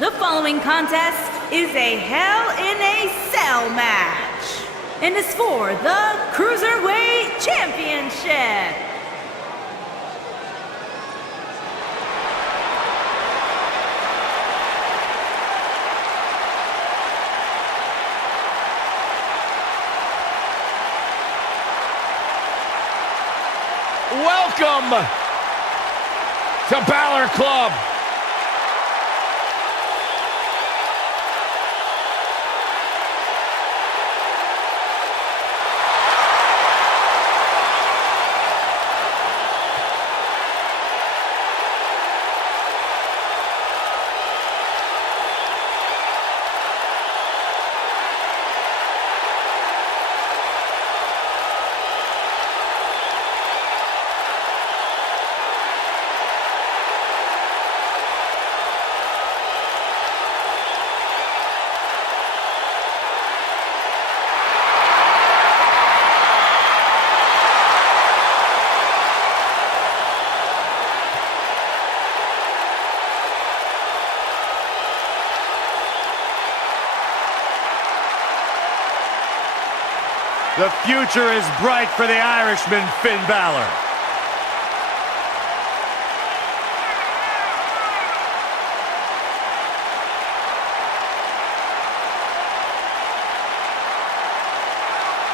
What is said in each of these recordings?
The following contest is a Hell in a Cell match and is for the Cruiserweight Championship. Welcome to Balor Club. The future is bright for the Irishman, Finn Balor.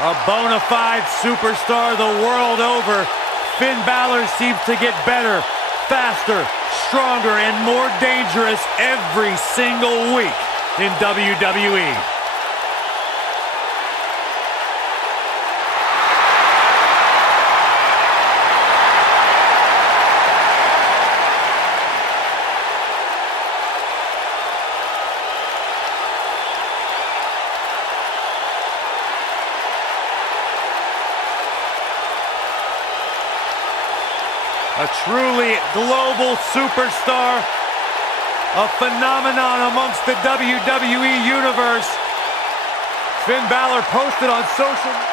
A bona fide superstar the world over, Finn Balor seems to get better, faster, stronger, and more dangerous every single week in WWE. A truly global superstar, a phenomenon amongst the WWE Universe. Finn Balor posted on social media.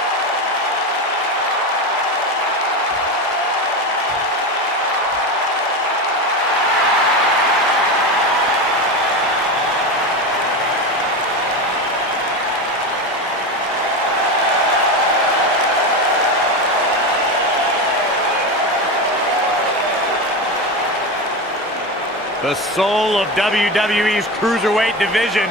The soul of WWE's Cruiserweight division.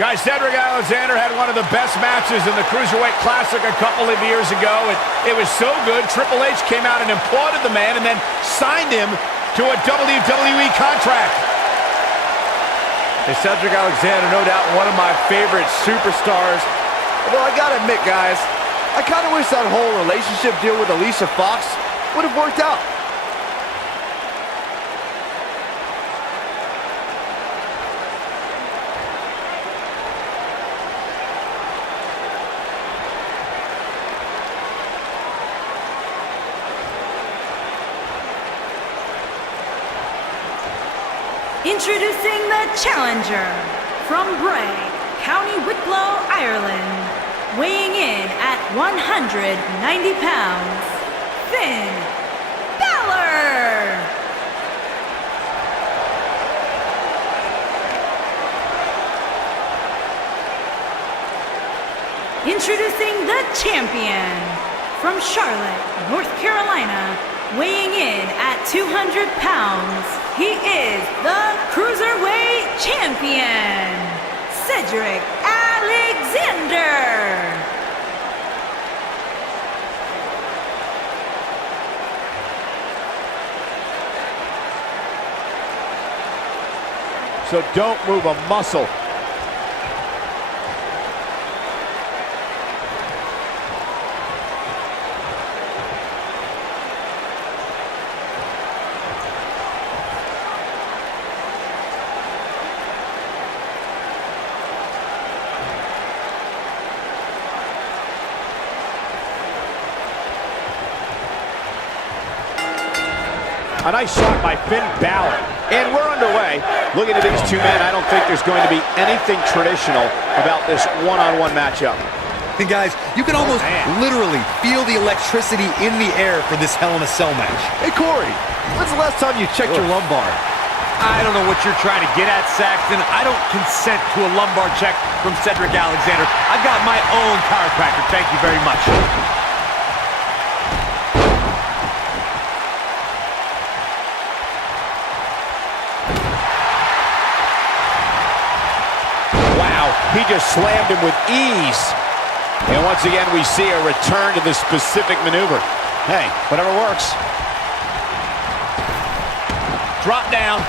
Guys, Cedric had one of the best matches in the Cruiserweight Classic a couple of years ago. It was so good, Triple H came out and applauded the man and then signed him to a WWE contract. Hey, Cedric Alexander, no doubt one of my favorite superstars. Although I gotta admit, guys, I kind of wish that whole relationship deal with Alicia Fox would have worked out. Introducing the challenger from Bray, County Wicklow, Ireland, weighing in at 190 pounds, Finn Balor! Introducing the champion from Charlotte, North Carolina, weighing in at 200 pounds, he is the Cruiserweight Champion, Cedric Alexander. So don't move a muscle. A nice shot by Finn Balor. And we're underway. Looking at these two men, I don't think there's going to be anything traditional about this one-on-one matchup. And guys, you can almost literally feel the electricity in the air for this Hell in a Cell match. Hey, Corey, when's the last time you checked your lumbar? I don't know what you're trying to get at, Saxton. I don't consent to a lumbar check from Cedric Alexander. I've got my own chiropractor. Thank you very much. Wow, he just slammed him with ease. And once again, we see a return to this specific maneuver. Hey, whatever works. Drop down.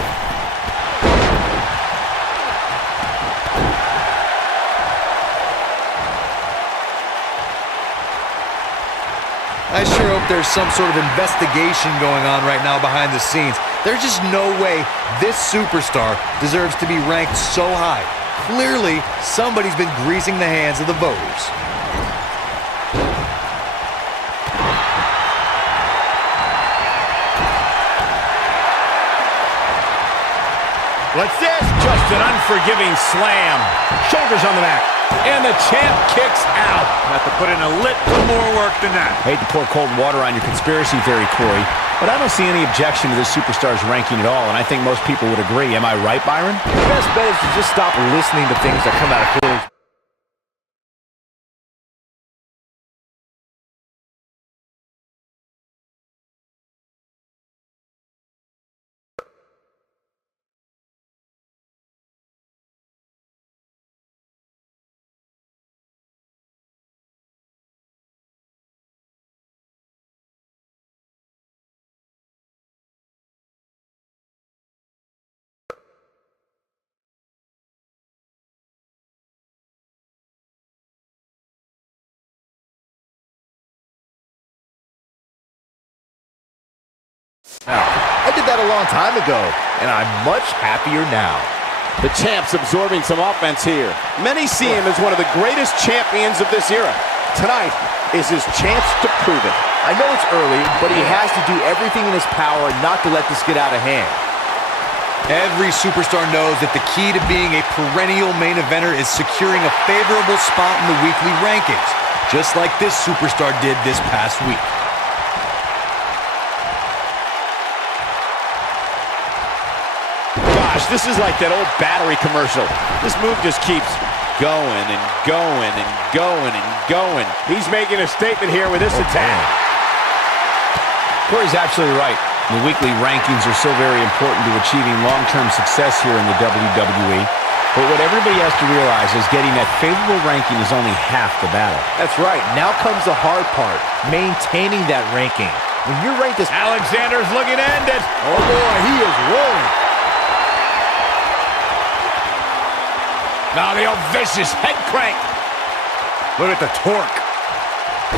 I sure hope there's some sort of investigation going on right now behind the scenes. There's just no way this superstar deserves to be ranked so high. Clearly, somebody's been greasing the hands of the voters. What's this? Just an unforgiving slam. Shoulders on the mat. And the champ kicks out. Have to put in a little more work than that. I hate to pour cold water on your conspiracy theory, Corey, but I don't see any objection to this superstar's ranking at all, and I think most people would agree. Am I right, Byron? The best bet is to just stop listening to things that come out of Corey's. I did that a long time ago, and I'm much happier now. The champ's absorbing some offense here. Many see him as one of the greatest champions of this era. Tonight is his chance to prove it. I know it's early, but he has to do everything in his power not to let this get out of hand. Every superstar knows that the key to being a perennial main eventer is securing a favorable spot in the weekly rankings, just like this superstar did this past week. Gosh, this is like that old battery commercial. This move just keeps going and going and going and going. He's making a statement here with this attack. Corey's absolutely right. The weekly rankings are so very important to achieving long-term success here in the WWE. But what everybody has to realize is getting that favorable ranking is only half the battle. That's right. Now comes the hard part, maintaining that ranking. When you're ranked as... Alexander's looking to end it. Oh boy, he is rolling. Now the old vicious head crank. Look at the torque.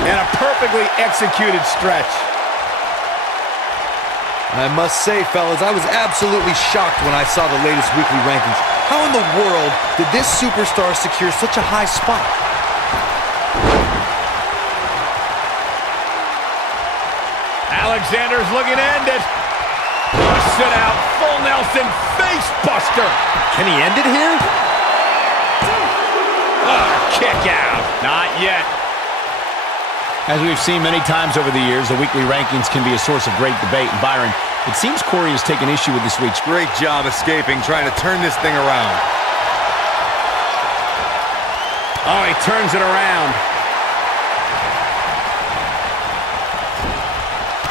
And a perfectly executed stretch. I must say, fellas, I was absolutely shocked when I saw the latest weekly rankings. How in the world did this superstar secure such a high spot? Alexander's looking to end it. Sit out, full Nelson, face buster. Can he end it here? Kick out. Not yet. As we've seen many times over the years, the weekly rankings can be a source of great debate. And Byron, it seems Corey has taken issue with this week's. Great job escaping, trying to turn this thing around. Oh, he turns it around.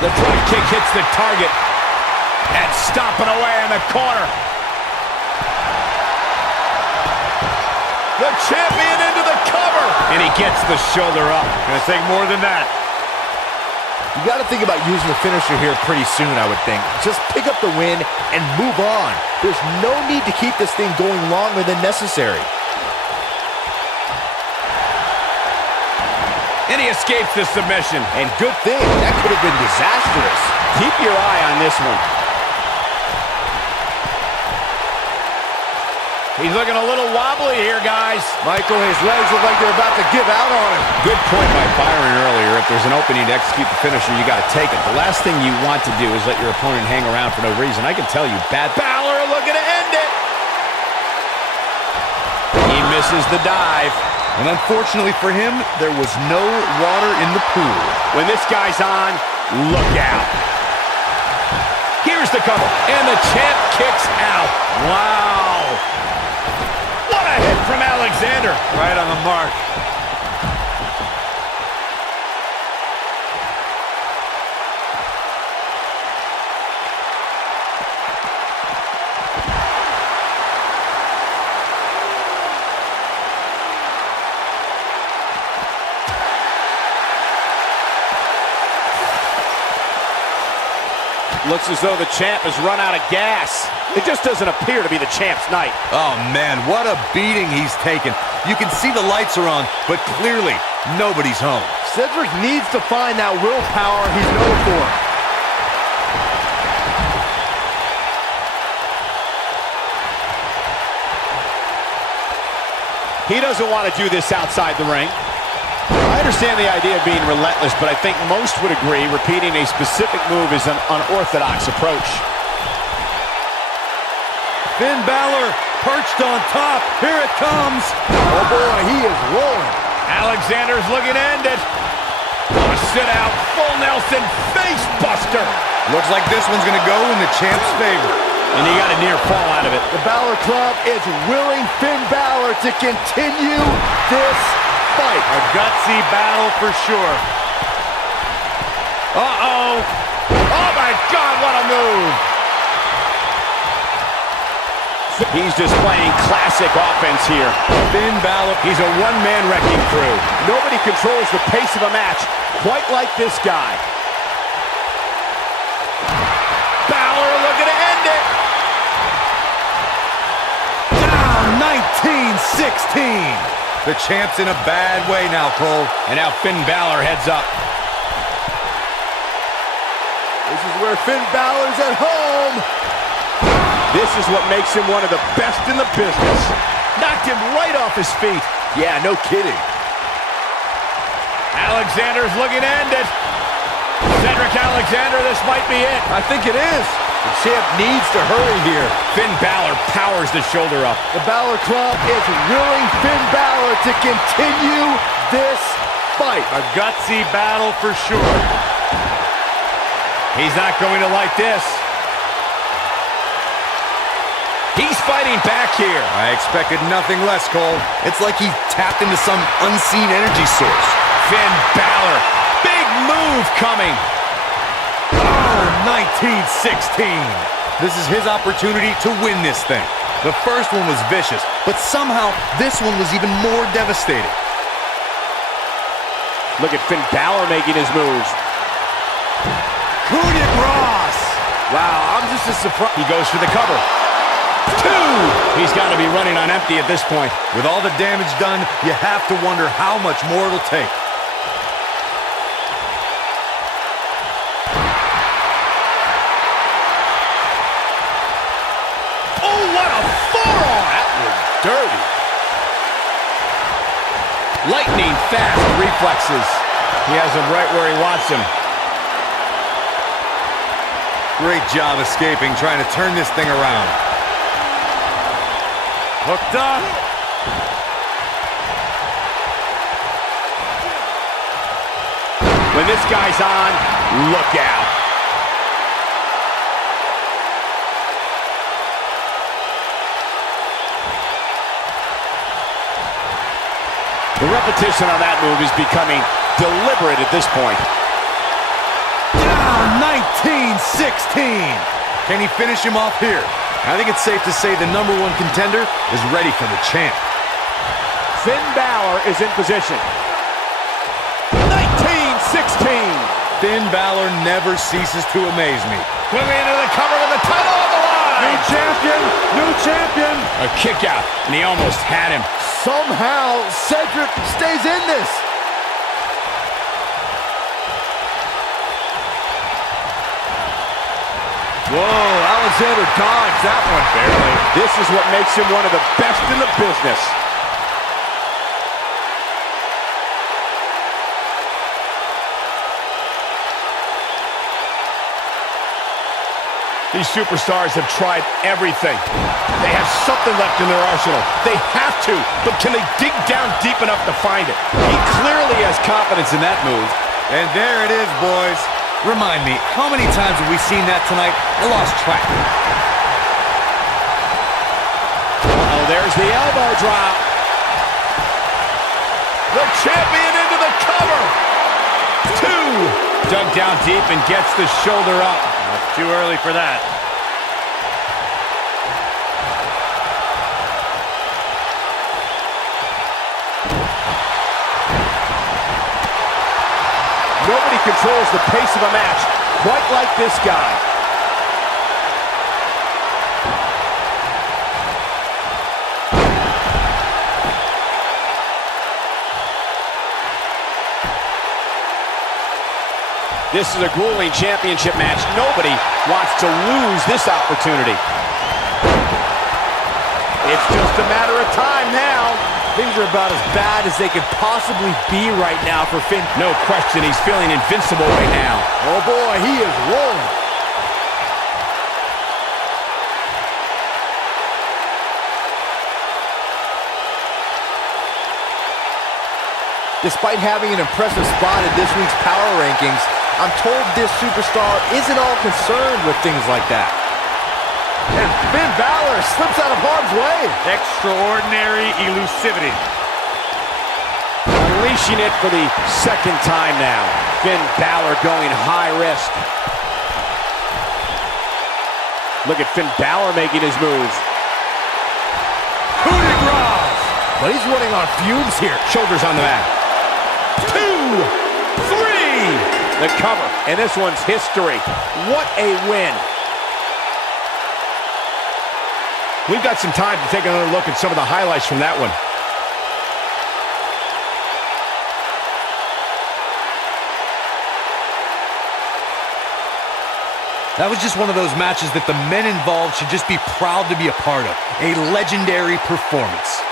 The drop kick hits the target. And stomping away in the corner. The champion into the cover. And he gets the shoulder up. Gonna take more than that. You got to think about using the finisher here pretty soon, I would think. Just pick up the win and move on. There's no need to keep this thing going longer than necessary. And he escapes the submission. And good thing, that could have been disastrous. Keep your eye on this one. He's looking a little wobbly here, guys. Michael, his legs look like they're about to give out on him. Good point by Byron earlier. If there's an opening to execute the finisher, you got to take it. The last thing you want to do is let your opponent hang around for no reason. I can tell you, Balor looking to end it. he misses the dive. And unfortunately for him, there was no water in the pool. When this guy's on, look out. Here's the cover, and the champ kicks out. Wow. What a hit from Alexander. Right on the mark. Looks as though the champ has run out of gas. It just doesn't appear to be the champ's night. Oh, man, what a beating he's taken. You can see the lights are on, but clearly nobody's home. Cedric needs to find that willpower he's known for. He doesn't want to do this outside the ring. I understand the idea of being relentless, but I think most would agree repeating a specific move is an unorthodox approach. Finn Balor perched on top. Here it comes. Oh boy, he is rolling. Alexander's looking to end it. Oh, sit out. Full Nelson face buster. Looks like this one's going to go in the champ's favor. And he got a near fall out of it. The Balor Club is willing Finn Balor to continue this fight. A gutsy battle for sure. Uh-oh. Oh, my God, what a move. He's displaying classic offense here. Finn Balor. He's a one-man wrecking crew. Nobody controls the pace of a match quite like this guy. Balor looking to end it. Down 19-16. The champ's in a bad way now, Cole. And now Finn Balor heads up. This is where Finn Balor's at home. This is what makes him one of the best in the business. Knocked him right off his feet. Yeah, no kidding. Alexander's looking to end it. Cedric Alexander, this might be it. I think it is. The champ needs to hurry here. Finn Balor powers the shoulder up. The Balor Club is willing Finn Balor to continue this fight. A gutsy battle for sure. He's not going to like this. He's fighting back here. I expected nothing less, Cole. It's like he tapped into some unseen energy source. Finn Balor. Big move coming. Oh, 19-16. This is his opportunity to win this thing. The first one was vicious, but somehow this one was even more devastating. Look at Finn Balor making his moves. Coup de grace. Wow, I'm just as surprised. He goes for the cover. 2! He's got to be running on empty at this point. With all the damage done, you have to wonder how much more it'll take. Oh, what a forearm! That was dirty. Lightning fast reflexes. He has him right where he wants him. Great job escaping, trying to turn this thing around. Hooked up. When this guy's on, look out. The repetition on that move is becoming deliberate at this point. Down 19-16. Can he finish him off here? I think it's safe to say the #1 contender is ready for the champ. Finn Balor is in position. 19-16. Finn Balor never ceases to amaze me. Moving into the cover with the title on the line. New champion. New champion. A kick out, and he almost had him. Somehow, Cedric stays in this. Whoa, Alexander dodged that one barely. This is what makes him one of the best in the business. These superstars have tried everything. They have something left in their arsenal. They have to, but can they dig down deep enough to find it? He clearly has confidence in that move. And there it is, boys. Remind me, how many times have we seen that tonight? I lost track. Oh, there's the elbow drop. The champion into the cover. 2. Dug down deep and gets the shoulder up. Not too early for that. Nobody controls the pace of a match quite like this guy. This is a grueling championship match. Nobody wants to lose this opportunity. It's just a matter of time now. Things are about as bad as they could possibly be right now for Finn. No question, he's feeling invincible right now. Oh boy, he is rolling. Despite having an impressive spot in this week's power rankings, I'm told this superstar isn't all concerned with things like that. And Finn Balor slips out of harm's way. Extraordinary elusivity. Unleashing it for the second time now. Finn Balor going high risk. Look at Finn Balor making his moves. Coup de grace. But he's running on fumes here. Shoulders on the mat. 2, 3. The cover, and this one's history. What a win. We've got some time to take another look at some of the highlights from that one. That was just one of those matches that the men involved should just be proud to be a part of. A legendary performance.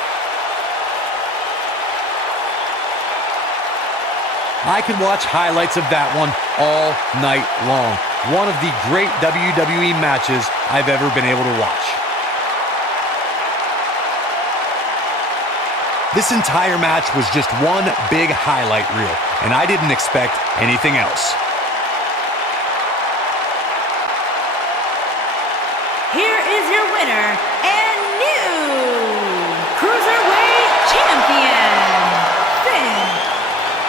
I could watch highlights of that one all night long. One of the great WWE matches I've ever been able to watch. This entire match was just one big highlight reel, and I didn't expect anything else. Here is your winner and new Cruiserweight Champion, Finn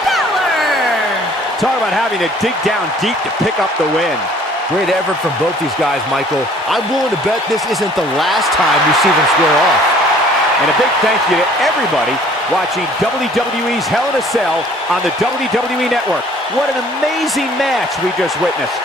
Balor. Talk about having to dig down deep to pick up the win. Great effort from both these guys, Michael. I'm willing to bet this isn't the last time we see them square off. And a big thank you to everybody watching WWE's Hell in a Cell on the WWE Network. What an amazing match we just witnessed.